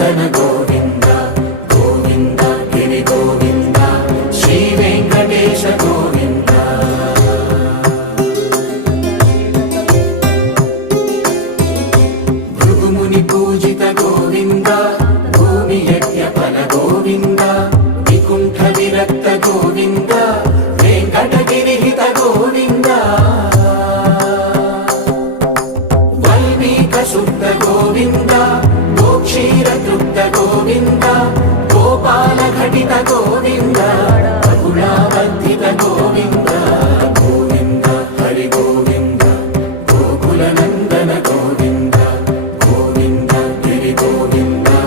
నందన గోవింద గోవింద గిరి గోవింద శ్రీ వెంకటేశ గోవింద భృగుముని పూజిత గోవింద భూమి యజ్ఞ ఫల గోవింద వికుంఠ విరక్త గోవింద వెంకటగిరి హిత గోవింద వల్మీక శుద్ధ గోవింద గోక్షీర తృప్త గోవింద గోపాల ఘటిత గోవింద బహుళావధ్య